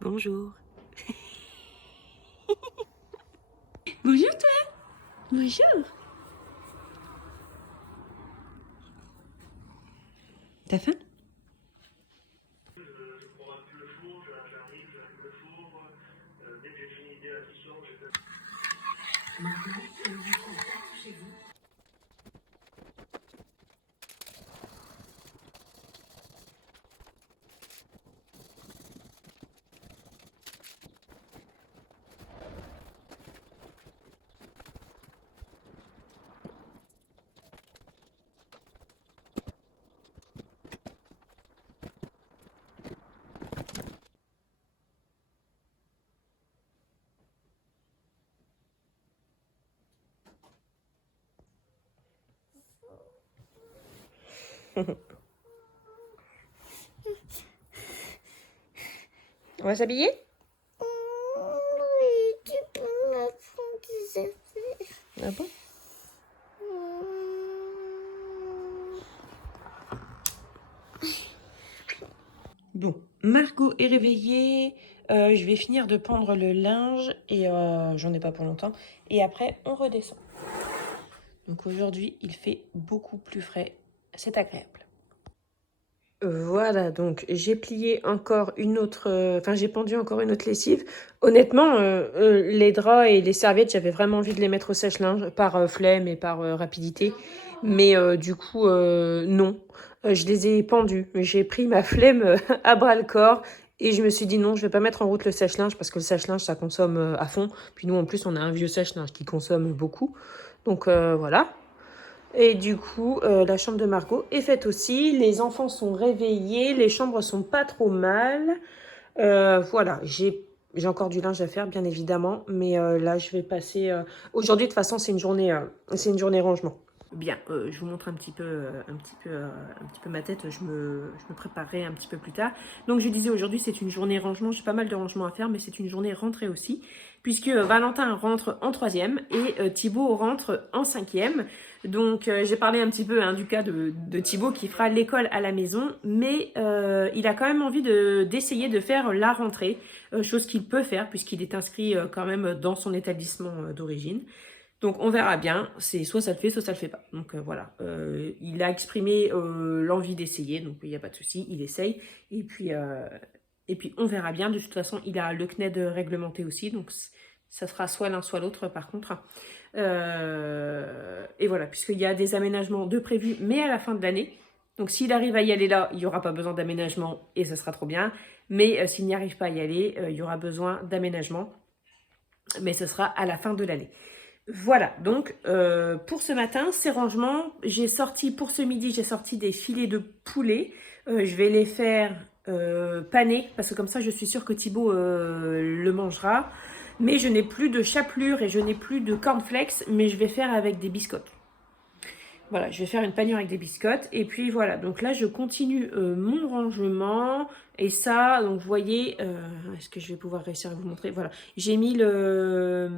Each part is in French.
Bonjour. Bonjour toi. Bonjour. T'as faim? On va s'habiller? Oui, tu peux m'apprendre des affaires. Ah bon? Bon, Margot est réveillée. Je vais finir de pendre le linge et j'en ai pas pour longtemps. Et après, on redescend. Donc aujourd'hui, il fait beaucoup plus frais. C'est agréable. Voilà, donc j'ai plié encore une autre... Enfin, j'ai pendu encore une autre lessive. Honnêtement, les draps et les serviettes, j'avais vraiment envie de les mettre au sèche-linge par flemme et par rapidité. Mais du coup, non. Je les ai pendus. J'ai pris ma flemme à bras-le-corps et je me suis dit non, je vais pas mettre en route le sèche-linge parce que le sèche-linge, ça consomme à fond. Puis nous, en plus, on a un vieux sèche-linge qui consomme beaucoup. Donc voilà. Et du coup, la chambre de Margot est faite aussi. Les enfants sont réveillés, les chambres sont pas trop mal. Voilà, j'ai encore du linge à faire, bien évidemment, mais là, je vais passer. Aujourd'hui, de toute façon, c'est une journée rangement. Bien, je vous montre un petit peu ma tête. Je me préparerai un petit peu plus tard. Donc, je disais aujourd'hui, c'est une journée rangement. J'ai pas mal de rangement à faire, mais c'est une journée rentrée aussi, puisque Valentin rentre en 3e et Thibaut rentre en 5e. Donc, j'ai parlé un petit peu du cas de Thibaut qui fera l'école à la maison, mais il a quand même envie d'essayer de faire la rentrée, chose qu'il peut faire puisqu'il est inscrit quand même dans son établissement d'origine. Donc on verra bien, c'est soit ça le fait, soit ça le fait pas. Donc voilà, il a exprimé l'envie d'essayer, donc il n'y a pas de souci, il essaye. Et puis on verra bien. De toute façon, il a le CNED réglementé aussi, donc ça sera soit l'un soit l'autre par contre. Et voilà, puisqu'il y a des aménagements de prévus, mais à la fin de l'année. Donc s'il arrive à y aller là, il n'y aura pas besoin d'aménagement et ça sera trop bien. Mais s'il n'y arrive pas à y aller, il y aura besoin d'aménagement, mais ce sera à la fin de l'année. Voilà, donc pour ce matin, ces rangements, j'ai sorti pour ce midi, j'ai sorti des filets de poulet. Je vais les faire paner, parce que comme ça, je suis sûre que Thibaut le mangera. Mais je n'ai plus de chapelure et je n'ai plus de cornflakes, mais je vais faire avec des biscottes. Voilà, je vais faire une panure avec des biscottes. Et puis voilà, donc là, je continue mon rangement. Et ça, donc vous voyez, est-ce que je vais pouvoir réussir à vous montrer? Voilà, j'ai mis la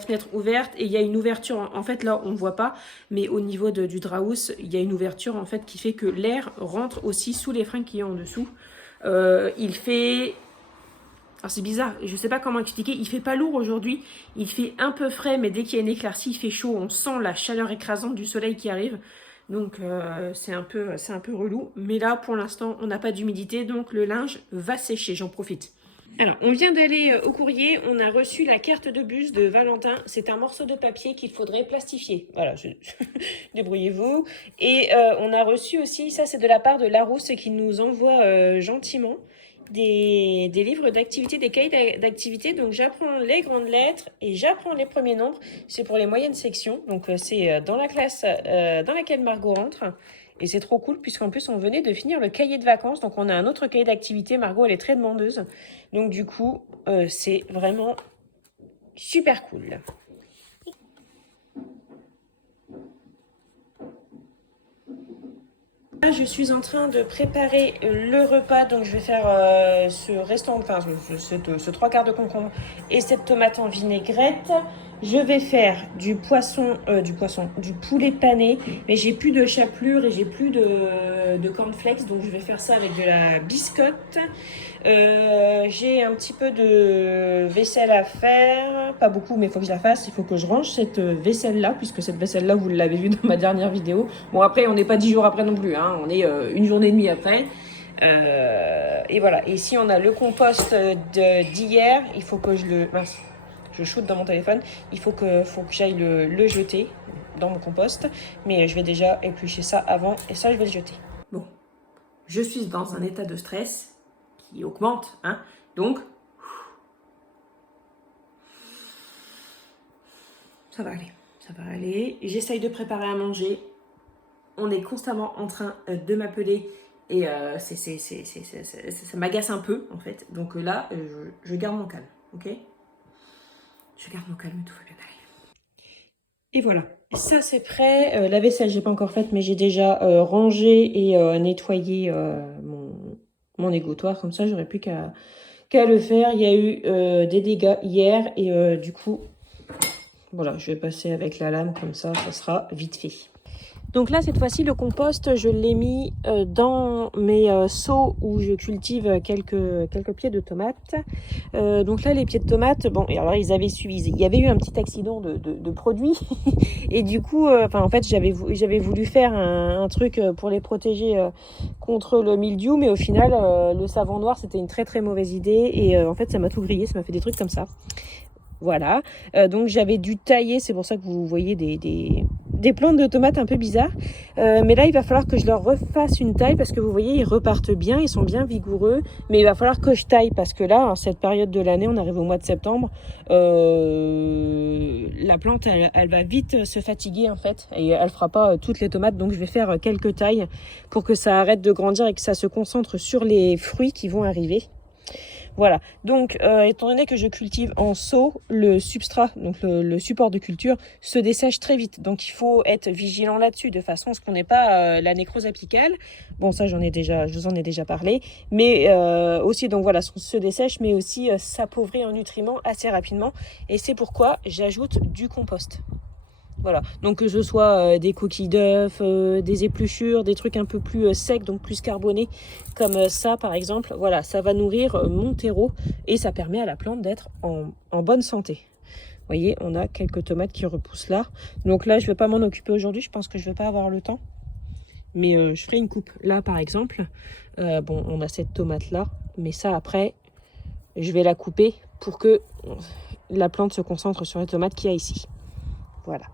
fenêtre ouverte et il y a une ouverture. En fait, là, on ne voit pas, mais au niveau du draus, il y a une ouverture en fait qui fait que l'air rentre aussi sous les fringues qui y a en dessous. Il fait... Alors c'est bizarre, je ne sais pas comment expliquer, il fait pas lourd aujourd'hui, il fait un peu frais, mais dès qu'il y a une éclaircie, il fait chaud, on sent la chaleur écrasante du soleil qui arrive, donc c'est un peu relou, mais là pour l'instant on n'a pas d'humidité, donc le linge va sécher, j'en profite. Alors, on vient d'aller au courrier, on a reçu la carte de bus de Valentin, c'est un morceau de papier qu'il faudrait plastifier, voilà, débrouillez-vous, et on a reçu aussi, ça c'est de la part de Larousse qui nous envoie gentiment, des livres d'activité, des cahiers d'activité. Donc j'apprends les grandes lettres et j'apprends les premiers nombres. C'est pour les moyennes sections. Donc c'est dans la classe dans laquelle Margot rentre. Et c'est trop cool puisqu'en plus on venait de finir le cahier de vacances. Donc on a un autre cahier d'activité. Margot elle est très demandeuse. Donc du coup c'est vraiment super cool. Là, je suis en train de préparer le repas, donc je vais faire ce restant, enfin ce 3/4 de concombre et cette tomate en vinaigrette. Je vais faire du poulet pané, mais j'ai plus de chapelure et j'ai plus de cornflakes, donc je vais faire ça avec de la biscotte. J'ai un petit peu de vaisselle à faire, pas beaucoup, mais il faut que je la fasse. Il faut que je range cette vaisselle-là, puisque cette vaisselle-là, vous l'avez vu dans ma dernière vidéo. Bon, après, on n'est pas 10 jours après non plus, hein. On est une journée et demie après. Et voilà. Et ici, on a le compost d'hier. Il faut que je le... Mince, je shoote dans mon téléphone. Il faut que j'aille le jeter dans mon compost. Mais je vais déjà éplucher ça avant. Et ça, je vais le jeter. Bon, je suis dans un état de stress qui augmente, hein. Donc, ça va aller. Ça va aller. J'essaye de préparer à manger. On est constamment en train de m'appeler et ça m'agace un peu en fait. Donc là, je garde mon calme, ok? Je garde mon calme, tout va bien aller. Et voilà, ça c'est prêt. La vaisselle, j'ai pas encore faite, mais j'ai déjà rangé et nettoyé mon égouttoir. Comme ça, j'aurais plus qu'à le faire. Il y a eu des dégâts hier et du coup, voilà, je vais passer avec la lame comme ça sera vite fait. Donc là, cette fois-ci, le compost, je l'ai mis dans mes seaux où je cultive quelques pieds de tomates. Donc là, les pieds de tomates, bon, et alors ils avaient suivi. Il y avait eu un petit accident de produit. Et du coup, en fait, j'avais voulu faire un truc pour les protéger contre le mildiou. Mais au final, le savon noir, c'était une très très mauvaise idée. Et en fait, ça m'a tout grillé, ça m'a fait des trucs comme ça. Voilà, donc j'avais dû tailler, c'est pour ça que vous voyez des plantes de tomates un peu bizarres. Mais là, il va falloir que je leur refasse une taille parce que vous voyez, ils repartent bien, ils sont bien vigoureux. Mais il va falloir que je taille parce que là, en cette période de l'année, on arrive au mois de septembre, la plante, elle va vite se fatiguer en fait. Et elle fera pas toutes les tomates, donc je vais faire quelques tailles pour que ça arrête de grandir et que ça se concentre sur les fruits qui vont arriver. Voilà, donc étant donné que je cultive en seau, le substrat, donc le support de culture, se dessèche très vite. Donc il faut être vigilant là-dessus, de façon à ce qu'on n'ait pas la nécrose apicale. Bon, ça je vous en ai déjà parlé. Mais aussi, donc voilà, se dessèche, mais aussi s'appauvrit en nutriments assez rapidement. Et c'est pourquoi j'ajoute du compost. Voilà, donc que ce soit des coquilles d'œufs, des épluchures, des trucs un peu plus secs, donc plus carbonés, comme ça par exemple. Voilà, ça va nourrir mon terreau et ça permet à la plante d'être en bonne santé. Vous voyez, on a quelques tomates qui repoussent là. Donc là, je ne vais pas m'en occuper aujourd'hui, je pense que je ne vais pas avoir le temps. Mais je ferai une coupe. Là par exemple, bon, on a cette tomate là, mais ça après, je vais la couper pour que la plante se concentre sur les tomates qu'il y a ici. Voilà.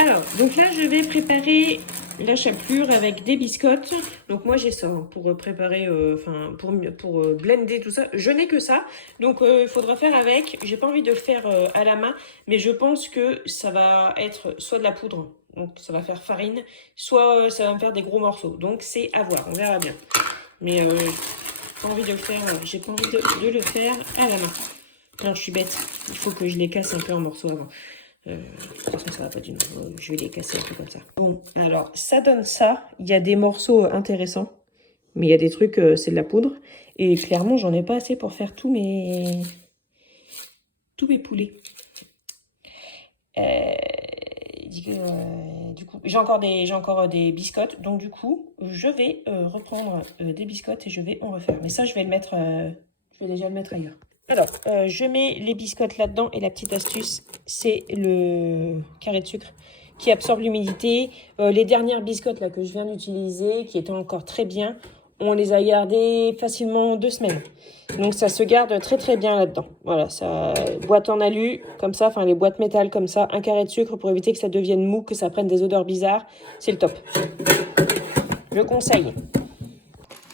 Alors, donc là, je vais préparer la chapelure avec des biscottes. Donc moi, j'ai ça hein, pour préparer, pour blender tout ça. Je n'ai que ça, donc il faudra faire avec. J'ai pas envie de le faire à la main, mais je pense que ça va être soit de la poudre, donc ça va faire farine, soit ça va me faire des gros morceaux. Donc c'est à voir, on verra bien. Mais j'ai pas envie de le faire, j'ai pas envie de le faire à la main. Alors je suis bête, il faut que je les casse un peu en morceaux avant. De toute façon, ça va pas du tout. Je vais les casser un peu comme ça. Bon, alors, ça donne ça. Il y a des morceaux intéressants. Mais il y a des trucs, c'est de la poudre. Et clairement, j'en ai pas assez pour faire tous mes poulets. Du coup, j'ai encore des biscottes. Donc, du coup, je vais reprendre des biscottes et je vais en refaire. Mais ça, je vais déjà le mettre ailleurs. Alors, je mets les biscottes là-dedans et la petite astuce, c'est le carré de sucre qui absorbe l'humidité. Les dernières biscottes là que je viens d'utiliser, qui étaient encore très bien, on les a gardées facilement 2 semaines. Donc ça se garde très très bien là-dedans. Voilà, ça boîte en alu comme ça, enfin les boîtes métal comme ça, un carré de sucre pour éviter que ça devienne mou, que ça prenne des odeurs bizarres. C'est le top. Je conseille.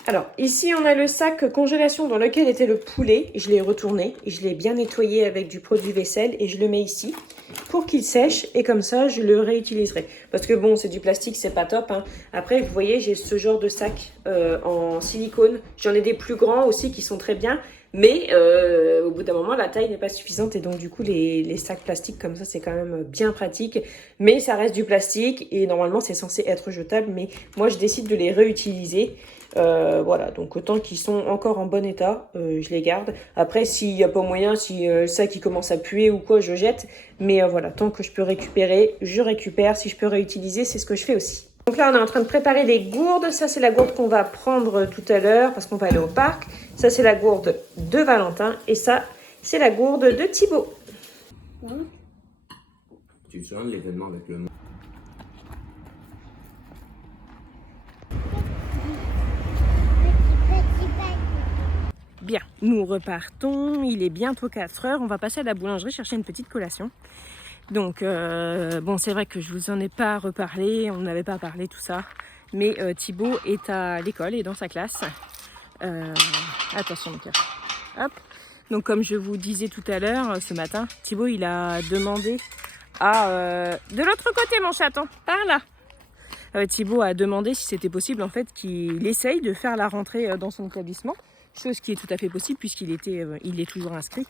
Alors, ici, on a le sac congélation dans lequel était le poulet. Je l'ai retourné et je l'ai bien nettoyé avec du produit vaisselle et je le mets ici pour qu'il sèche et comme ça, je le réutiliserai. Parce que bon, c'est du plastique, c'est pas top, hein. Après, vous voyez, j'ai ce genre de sac en silicone. J'en ai des plus grands aussi qui sont très bien. Mais au bout d'un moment, la taille n'est pas suffisante et donc du coup, les sacs plastiques comme ça, c'est quand même bien pratique. Mais ça reste du plastique et normalement, c'est censé être jetable. Mais moi, je décide de les réutiliser. Voilà, donc autant qu'ils sont encore en bon état, je les garde. Après, s'il n'y a pas moyen, si le sac il commence à puer ou quoi, je jette. Mais voilà, tant que je peux récupérer, je récupère. Si je peux réutiliser, c'est ce que je fais aussi. Donc là, on est en train de préparer des gourdes. Ça, c'est la gourde qu'on va prendre tout à l'heure parce qu'on va aller au parc. Ça, c'est la gourde de Valentin. Et ça, c'est la gourde de Thibaut. Tu te souviens de l'événement avec le... Bien, nous repartons. Il est bientôt 4 heures. On va passer à la boulangerie chercher une petite collation. Donc, bon, c'est vrai que je vous en ai pas reparlé. On n'avait pas parlé tout ça. Mais Thibaut est à l'école et dans sa classe. Attention, mon cœur. Hop. Donc, comme je vous disais tout à l'heure, ce matin, Thibaut, il a demandé à... de l'autre côté, mon chaton, par là. Thibaut a demandé si c'était possible, en fait, qu'il essaye de faire la rentrée dans son établissement. Chose qui est tout à fait possible, puisqu'il il est toujours inscrit.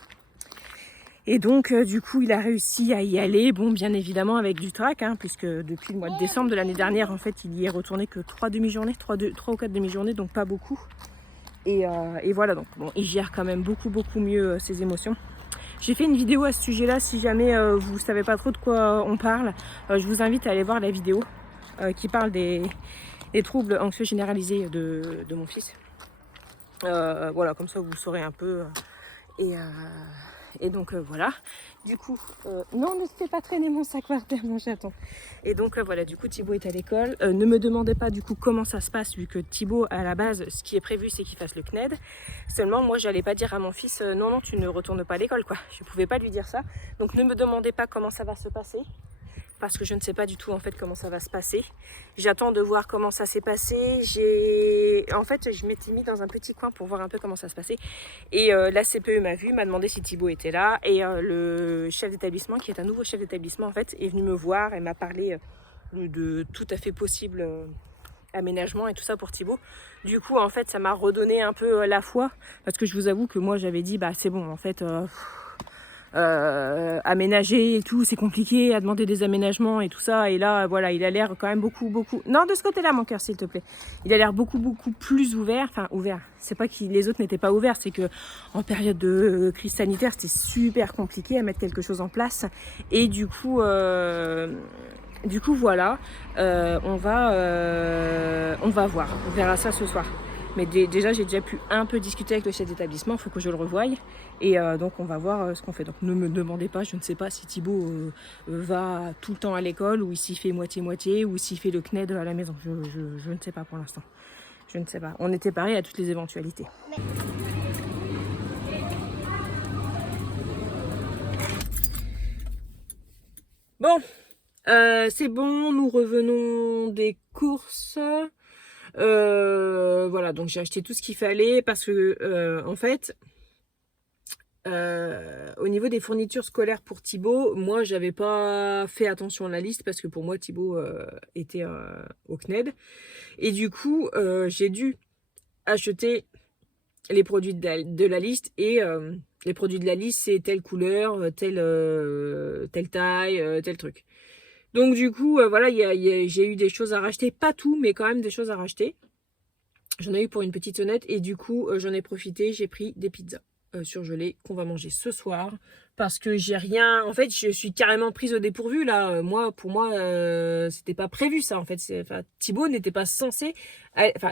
Et donc, du coup, il a réussi à y aller. Bon, bien évidemment, avec du trac, hein, puisque depuis le mois de décembre de l'année dernière, en fait, il y est retourné que 3 demi-journées, 3 ou 4 demi-journées, donc pas beaucoup. Et voilà, donc bon, il gère quand même beaucoup mieux ses émotions. J'ai fait une vidéo à ce sujet-là, si jamais vous savez pas trop de quoi on parle, je vous invite à aller voir la vidéo qui parle des troubles anxieux généralisés de mon fils. Voilà, comme ça vous saurez un peu. Et donc voilà, du coup, non, ne fais pas traîner mon sac par terre, mon chaton. Et donc voilà, du coup, Thibaut est à l'école. Ne me demandez pas du coup comment ça se passe, vu que Thibaut, à la base, ce qui est prévu, c'est qu'il fasse le CNED. Seulement, moi, j'allais pas dire à mon fils, non, non, tu ne retournes pas à l'école, quoi. Je pouvais pas lui dire ça. Donc ne me demandez pas comment ça va se passer, parce que je ne sais pas du tout en fait comment ça va se passer. J'attends de voir comment ça s'est passé. En fait, je m'étais mis dans un petit coin pour voir un peu comment ça se passait. Et la CPE m'a vu, m'a demandé si Thibaut était là. Et le chef d'établissement, qui est un nouveau chef d'établissement en fait, est venu me voir et m'a parlé de tout à fait possible aménagement et tout ça pour Thibaut. Du coup, en fait, ça m'a redonné un peu la foi. Parce que je vous avoue que moi, j'avais dit, bah c'est bon, en fait... aménager et tout, c'est compliqué à demander des aménagements et tout ça, et là voilà, il a l'air quand même beaucoup non, de ce côté là mon cœur s'il te plaît, il a l'air beaucoup plus ouvert, enfin ouvert, c'est pas que les autres n'étaient pas ouverts, c'est que en période de crise sanitaire c'était super compliqué à mettre quelque chose en place, et du coup voilà, on va voir, on verra ça ce soir. Mais déjà, j'ai déjà pu un peu discuter avec le chef d'établissement, il faut que je le revoie. Et donc, on va voir ce qu'on fait. Donc, ne me demandez pas, je ne sais pas si Thibaut va tout le temps à l'école, ou s'il fait moitié-moitié, ou s'il fait le CNED à la maison. Je ne sais pas pour l'instant. Je ne sais pas. On était pareil à toutes les éventualités. Bon, c'est bon, nous revenons des courses. Voilà, donc j'ai acheté tout ce qu'il fallait parce que en fait au niveau des fournitures scolaires pour Thibaut, moi j'avais pas fait attention à la liste parce que pour moi Thibaut était au CNED, et du coup j'ai dû acheter les produits de la liste, et les produits de la liste c'est telle couleur, telle taille, tel truc. Donc du coup, voilà, j'ai eu des choses à racheter, pas tout, mais quand même des choses à racheter. J'en ai eu pour une petite sonnette, et du coup, j'en ai profité, j'ai pris des pizzas surgelées qu'on va manger ce soir, parce que j'ai rien, en fait, je suis carrément prise au dépourvu là. Pour moi, c'était pas prévu ça, en fait. Thibaut n'était pas censé,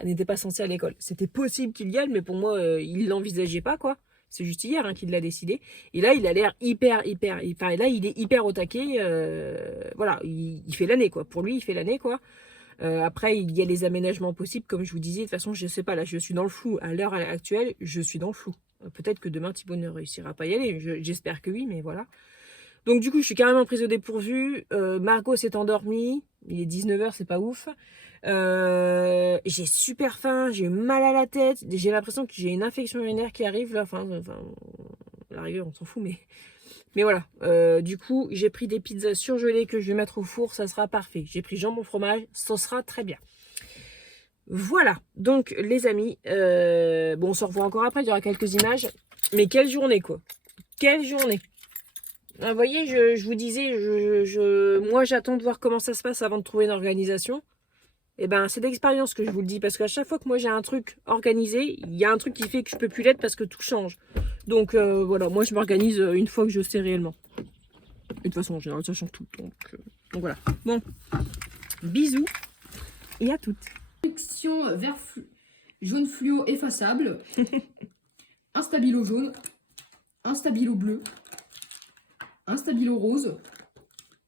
n'était pas censé à l'école. C'était possible qu'il y aille, mais pour moi, il l'envisageait pas, quoi. C'est juste hier qu'il l'a décidé. Et là, il a l'air hyper. Enfin, là, il est hyper au taquet. Voilà, il fait l'année, quoi. Pour lui, il fait l'année, quoi. Après, il y a les aménagements possibles, comme je vous disais. De toute façon, je sais pas, là, je suis dans le flou. À l'heure actuelle, je suis dans le flou. Peut-être que demain, Thibaut ne réussira pas à y aller. J'espère que oui, mais voilà. Donc, du coup, je suis carrément prise au dépourvu. Margot s'est endormie. Il est 19h, c'est pas ouf. J'ai super faim, j'ai mal à la tête, j'ai l'impression que j'ai une infection urinaire qui arrive là, enfin à la rigueur on s'en fout, mais voilà, du coup j'ai pris des pizzas surgelées que je vais mettre au four, ça sera parfait. J'ai pris jambon fromage, ça sera très bien. Voilà, donc les amis, bon on se revoit encore après, il y aura quelques images. Mais quelle journée, quoi. Quelle journée. Ah, vous voyez, je vous disais, moi j'attends de voir comment ça se passe avant de trouver une organisation. Et ben c'est d'expérience que je vous le dis, parce qu'à chaque fois que moi j'ai un truc organisé, il y a un truc qui fait que je peux plus l'être parce que tout change. Donc voilà, moi je m'organise une fois que je sais réellement. Et de toute façon en général ça change tout. Donc voilà. Bon, bisous et à toutes. Sélection jaune fluo effaçable, un stabilo jaune, un stabilo bleu, un stabilo rose,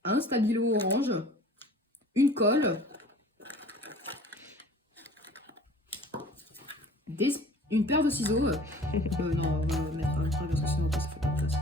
un stabilo orange, une colle, une paire de ciseaux. Non, on va mettre un truc parce que sinon on va se faire pas de place.